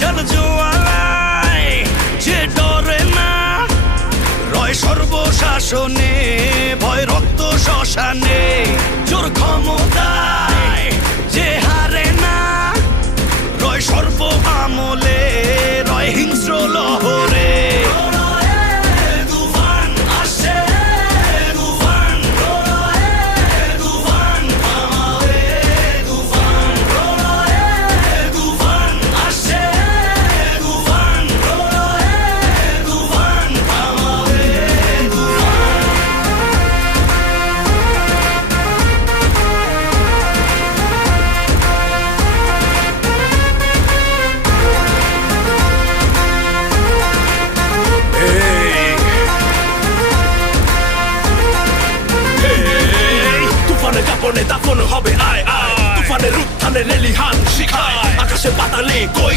জল জোয়ালায় যে ডরে না, রয় সর্বশাসনে, ভয় রক্ত শ্মশানে। জোর ক্ষমতায় যে হারে না, রয় সর্ব আমলে, রয় হিংস্র লহরে। দাপনে দাপন হবে আয় আয়, তুফানের উত্থানে লেলিহান শিখায়, আকাশে পাতালে কই